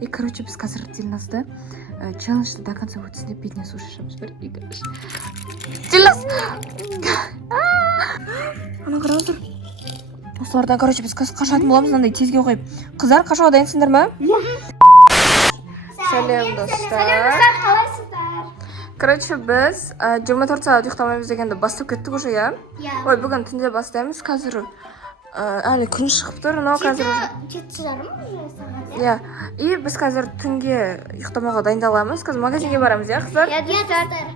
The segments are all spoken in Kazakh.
И, короче, біз қазір Дильназды челленджді до конца өтсін деп бетіне су шашамыз. Бір, екі, үш. Дильназ! Ана қараңыздар. Осылардан, короче, біз қашатын боламыз, мынандай тезге қойып. Қыздар, қашуға дайынсыңдар ма? Сәлем, достар. Қалайсыздар? Короче, біз 24 сағат ұйықтамаймыз дегенді бастап кеттік уже, я? Ой, бүгін түнде бастаймыз, қазір әлі күн шығып тұр, но қазір уже... 7:30 сағат. Я. И біз қазір түнге ұйықтамауға дайындаламыз. Қазір магазинге барамыз, я, қыздар?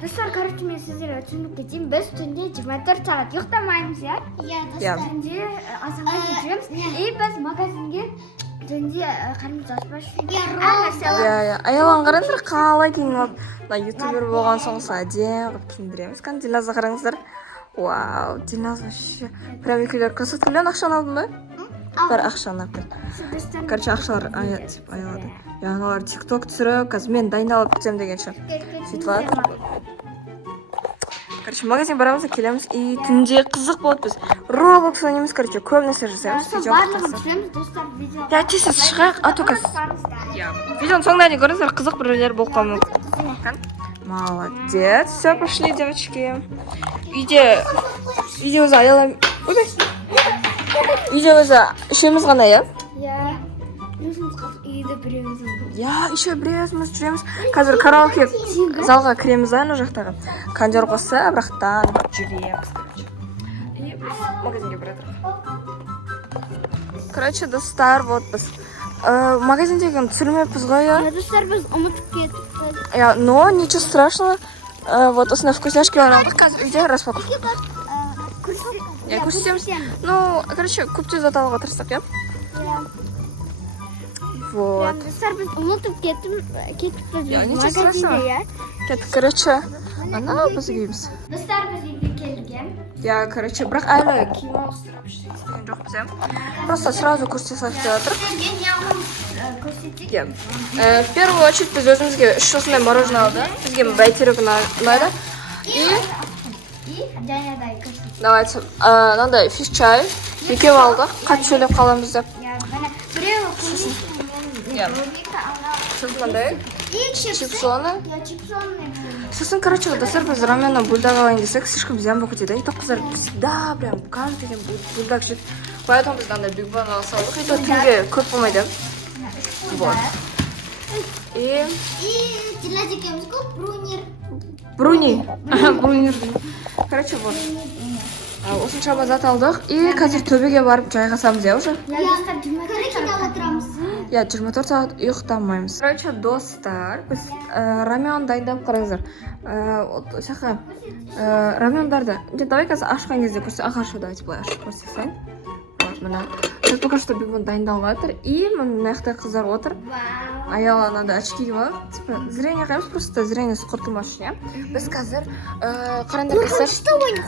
Достар, короче, мен сіздерге түсіндіріп кетейін. Біз түнде 24 сағат ұйықтамаймыз, я? Иә. Түнде азанға жүреміз. И біз магазинге түнде қарымыз аспаш. Иә. Аялан қараңыздар, қалай киініп алып. Мына ютубер болған соң әдемі қылып киіндіреміз. Қан Дильназды қараңыздар. Вау, Дильназ вообще. Прям екеулер красотка. Миллион ақшаны алдың ба? Бір ақшаны алып кел. Короче, ақшалар аялады. Я аналар тикток түсіріп, қазір мен дайындалып кетсем дегенше. Сөйтіп жатыр. Короче, магазин барамыз да келеміз. И түнде қызық болады біз. Roblox ойнаймыз, короче, көп нәрсе жасаймыз. Барлығын түсіреміз, достар, видео. Я тез шығайық, а то каз. Видеоның соңына дейін көріңіздер, қызық біреулер болып қалуы мүмкін. Молодец. Все, пошли, девочки. Үйде өзі аялам. Үйде өзі үшеуміз ғана, я? Я. Үйде біреуіміз. Я, еще біреуіміз жүреміз. Қазір караоке залға кіреміз, ана жақтағы. Кондер қоса, бірақтан жүреміз. И біз магазинге барадық. Короче, достар, вот біз. Магазиндегі түсірмеппіз ғой, я? Достар, біз ұмытып кеттік. Я, но ничего страшного. Вот осындай вкусняшки алдық. Қазір үйде распаковка. Я көрсетеміз. Ну, короче, көптен зат алуға тырыстық, я? Вот. Достар, біз ұмытып кеттік Я, ничего страшного. Кеттік, короче, ана біз үйіміз. Достар, біз үйге келген. Я, короче, бірақ әлі киім ауыстырып ештеңе жоқ біз, я? Просто сразу көрсетсек деп жатырмық. Көрсетейік. В первую очередь біз өзімізге 3 осындай мороженое алды. Бізге бәйтерек ұнайды. И жаңадай көрсетейік. давайте, мынандай фиш чай. Екеу алдық, қатты сөйлеп қаламыз деп. Біреуі Сосын мынандай чипсоны. чипсоны. Сосын, короче, достар, біз раменнан бульдог алайын десек, слишком зиян болып кетеді. И то қыздар всегда прям каждый день бульдог жейді. Поэтому біз мынандай биг бан ала салдық. И то түнге көп болмайды. Вот. И Дильназ екеуміз көп Брунер. Короче, вот. Осыншама зат алдық. И қазір төбеге барып жайғасамыз, я уже? Достар, 24 отырамыз. Я 24 сағат ұйықтамаймыз. Короче, достар, біз рамен дайындап қараңыздар. Осяқа рамендарды. Давай қазір ашқан кезде көрсе, ағашы давайте былай ашып көрсетейін. Мына. Сейчас пока что бигбон дайындалып жатыр. И мына жақта қыздар отыр. Аял анада очки киіп типа зрение қаймыз, просто зрениесі құртылмас үшін, иә? Біз қазір қараңдар қыздар.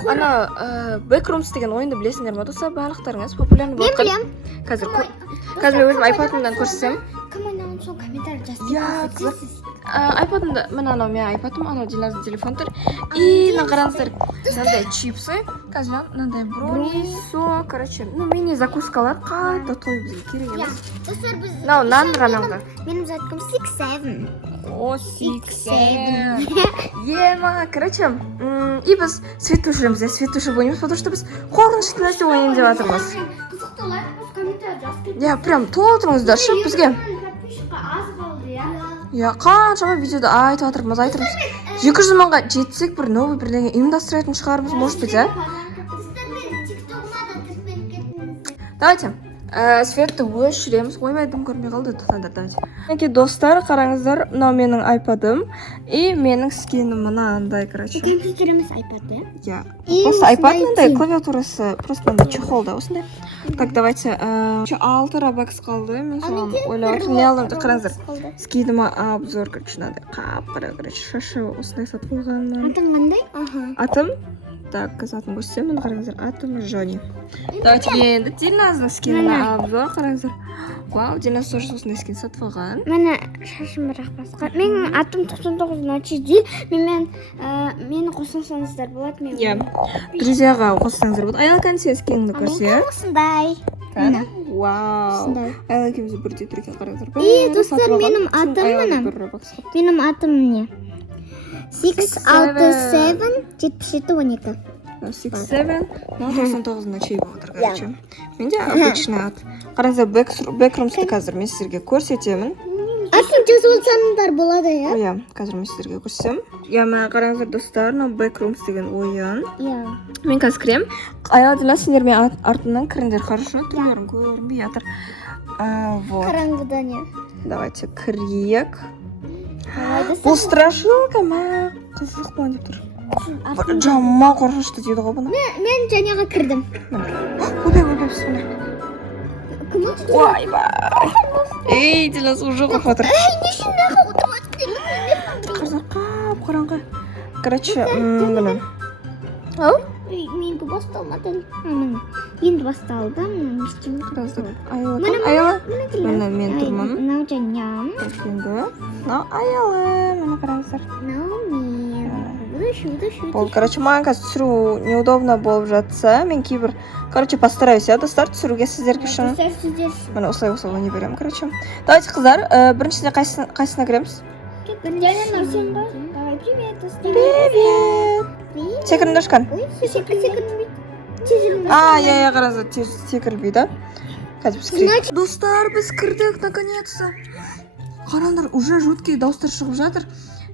Ана Backrooms деген ойынды білесіңдер ма, достар? Барлықтарыңыз популярны болып қалды. Қазір мен өзім айпадымдан көрсетемін. Кім ойнаған сол комментарий жазып Я, қыздар. Айпадымда, мына анау мен айпадым, анау Дильназдың телефон тұр. И мына қараңыздар, мынандай чипсы, қазір мынандай бруни, сок, короче, мини закускалар қатты той бізге керек емес. Достар, біз... Мынау нан раменға. Менің заткам 6-7. О, 6-7. Ема, короче, и біз свет өшіреміз, свет өшіріп ойнаймыз, потому что біз қорқынышты нәрсе ойнайын деп жатырмыз. Қызықты лайк қосып комментарий жазып кетіңіз. Я, прям толтырыңыздаршы бізге. Подписчикқа аз қалды, я? Я, қаншама видеода айтып жатырмыз, айтырмыз. 200 мыңға жетсек бір новый бірдеңе ұйымдастыратын шығармыз, может быть, а? Давайте. Светті өшіреміз. Ойбай, дым көрмей қалды, тоқтаңдар, давайте. Әке достар, қараңыздар, мынау менің айпадым. И менің скинім мынандай, короче. Компьютер емес айпад, иә? Я. Просто айпад мынандай, клавиатурасы просто мынандай чехолда, осындай. Так, давайте. 6 рабакс қалды. Мен соған ойлап отырмын. Не алдым, қараңыздар. Скиніма обзор, короче, мынандай. Қап-қара, короче, шашы осындай сатып қойғанмын. Атың қандай? Атым? Так, атын көрсетемін, қараңыздар. Атым Жони. Давайте енді Дильназдың скиніне обзор қараңыздар. Вау, Дильназ тоже осындай скин сатып алған. Мені шашым бірақ басқа. Менің атым 99-0. Мені қосылсаңыздар болады мен. Иә. Друзьяға қоссаңыздар болады. Аял қанша скиніңді көрсе. Осындай. Вау. Сондай. Аял екеуміз бірдей тұр екен, қараңыздар. Достар, менің атым міне. Менің атым не? 667-77-12. 6-7, 99 чей болып отыр, короче. Менде обычный ат. Қараңыздар, бэкрумсты қазір мен сіздерге көрсетемін. Атын жазып алсаңдар болады, иә? Иә, қазір мен сіздерге көрсетемін. Иә, мына қараңыздар достар, мына backrooms деген ойын. Иә. Мен қазір кіремін. Аял Дина, сендер мен артынан кіріңдер, хорошо? Түрлерін көрінбей жатыр. Вот. Қараңғыда не? Давайте кірейік. Бұл страшилка ма? Қызық болайын деп тұр. Жаман қорқынышты дейді ғой бұны. Мен жаңаға кірдім. Өбе, бісміллә. Ойбай. Ей, Динас уже қорқып отыр. Қап-қараңғы. Короче, бұны. Ау? Менгі басталмады. Енді басталды. Аяла. Міне мен тұрмын. Мынау жаңам. Енді. Мынау аялы. Міне қараңыздар. Мынау мен. Бұл, короче, маған қазір түсіру неудобно болып жатса, мен кейбір, короче, постараюсь, я достар түсіруге сіздерге үшін. Міне осылай не беремін, короче. Давайте, қыздар, біріншісіне қайсына кіреміз? Привет! Секіріңдер шыққан? Я қараңыздар, секірілбейді. Қазір біз кірейік. Достар, біз кірдік, наконец-то. Қараңдар, уже жуткий дауыстар шығып жатыр.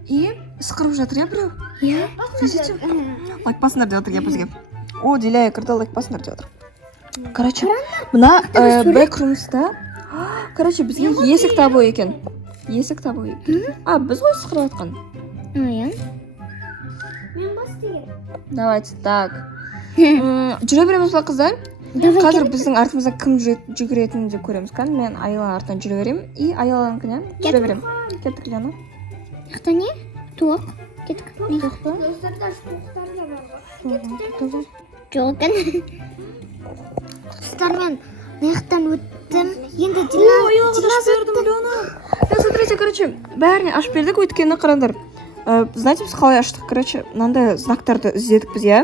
И сықырып жатыр, я біреу? Иә. Видите? Лайк басыңдар деп отыр, я бізге. О, Диляя кірді, лайк басыңдар деп отыр. Короче, мына бэкрумста, короче, бізге есік табу екен. Есік табу екен. Біз ғой сықырып атқан. Иә. Давайте, так. Жүре береміз ба, қыздар? Қазір біздің артымызда кім жүгіретінін деп көреміз. Мен Аяланың артынан жүре беремін. И Аяланыкінен жүре беремін. Кеттік, Лена. Яқта не? Тоқ. Кеттік. Тоқ па? Жоқ екен. Достармен маяқтан өттім. Енді Динас бердім, Лена. Смотрите, короче, бәріне ашып бердік, өйткені қараңдар. Знаете, біз қалай аштық? Короче, мынандай знактарды іздедік біз, иә?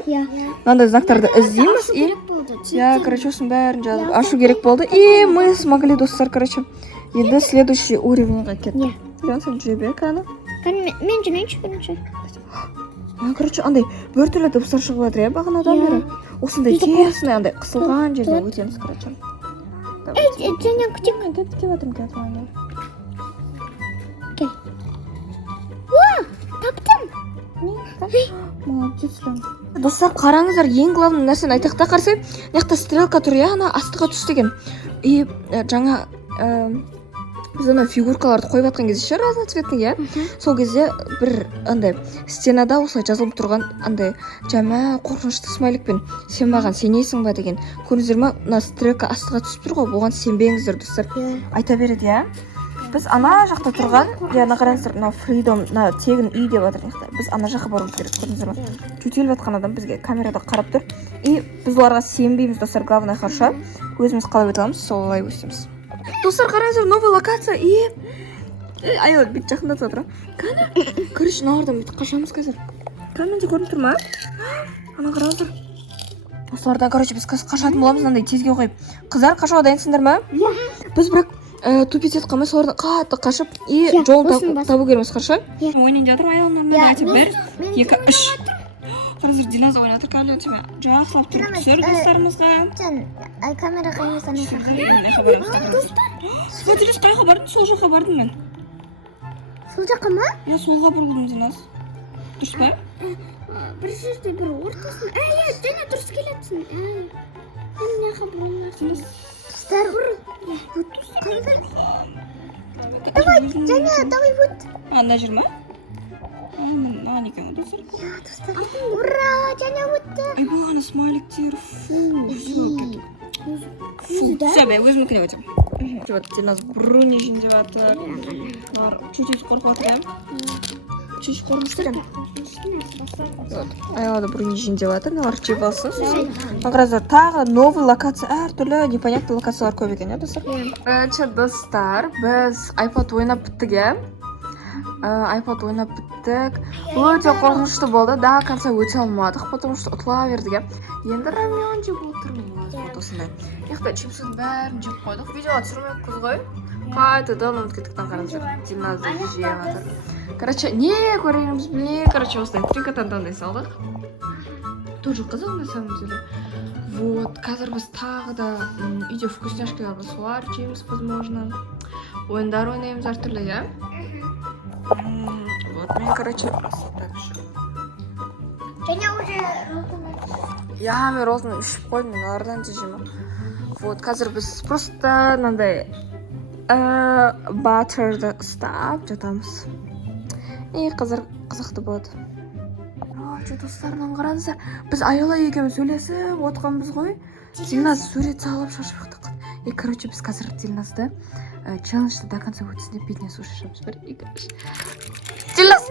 Мынандай знактарды іздейміз и... Я, короче, осының бәрін жазып ашу керек болды. И мы смогли, достар, короче, енді следующий уровеньға кеттік. Лена, сен жүре бер, кәні? Мен жүрейінші бірінші. Короче, андай бір түрлі дыбыстар шығып жатыр, иә, бағанадан бері. Осындай тесіне, андай қысылған жерде өтеміз, короче. Жаңа күтек. Кеп жатырмын. Кел. Таптым. Молодец, Лена. Достар, қараңыздар, ең главный нәрсені айтақ та қарсы, мына стрелка тұр, иә, ана астыға түс деген. И жаңа біз ана фигуркаларды қойып жатқан кезде ше разноцветный, иә? Сол кезде бір андай стенада осылай жазылып тұрған андай жама қорқынышты смайликпен сен маған сенесің ба деген. Көрдіңіздер ма? Мына стрелка астыға түсіп тұр ғой, бұған сенбеңіздер, достар. Айта береді, иә? Біз ана жақта тұрған, ана қараңыздар, мына Freedom, мына тегін үй деп жатыр. Біз ана жаққа баруымыз керек, көрдіңіздер ма? Төтеліп жатқан адам бізге камерада қарап тұр. И біз оларға сенбейміз, достар, главное хорошо. Өзіміз қалай өте аламыз, солай өстеміз. Достар, қараңыздар, новый локация и... Аял, бет жақындатып жатыр. Кәні? Короче, мыналардан бүйтіп қашамыз қазір. Кәні, менде көрініп тұр ма? Ана қараңыздар. Осылардан, короче, біз қашатын боламыз, мынандай тезге қойып. Қыздар, қашуға дайынсыңдар ма? Біз бірақ тупить етіп қалмай, солардан қатты қашып и жолын табу кереміз, хорошо? Ойнайын жатыр, Аял, нормально, бір, екі, үш. Қазір Диназа ойнатыр, кәлі өтіме жақсылап тұрып түсір достарымызға. Камераға емес, анайға Динас, қайға бардың? Сол жаққа бардың мен. Сол жаққа ма? Я солға бұрылдым, Динас. Дұрыс па? Бір жерде бір ортасын. Жаңа дұрыс келетсің. Мен неға бұрылмасын. Достар, давай, жаңа, давай өт. Ана жүр ма? Ана екен, достар. Достар, ура, жаңа өтті. Бұл ана смайликтер, Все, бе, өзім өкіне өтем. Динас бұрын ешін деп жатыр. Чуть-чуть қорқып жатыр, иә? Чуть-чуть қорқыныштыр, иә? Аяла да бұрын ешін деп жатыр, мыналар жеп алсын. Қараңыздар, тағы новый локация, әртүрлі непонятный локациялар көп екен, иә, достар? Короче, достар, біз iPod ойнап біттік, иә? iPod ойнап біттік. Өте қорқынышты болды, до конца өте алмадық, потому что ұтыла бердік, иә? Енді рамен жеп отырмыз. вот осындай. Яқта чипстың бәрін жеп қойдық. Видеоға түсірмеппіз ғой. Қайтадан ұмытып кеттік қараңыздар. Дильназ жеп жатыр. Короче, не көреміз біле. Короче, осындай трикотан таңдай салдық. Тоже қызық на самом деле. Вот, қазір біз тағы да үйде вкусняшкалар солар жейміз, возможно. Ойындар ойнаймыз әртүрлі, иә? Вот, мен, короче, так же. Және уже розаны. Я мен розаны ішіп қойдым, мен алардан жеймін. Вот, қазір біз просто мынандай баттерді ұстап жатамыз. И қызықты болады. Короче, достарынан қараңыздар. Біз Айола екеуміз сөйлесіп отқанбыз ғой. Дильназ сурет салып шашып шықтық. И, короче, біз қазір Дильназды челленджді до конца өтсін деп бетіне су шашамыз. Бір, екі, үш. Дильназ!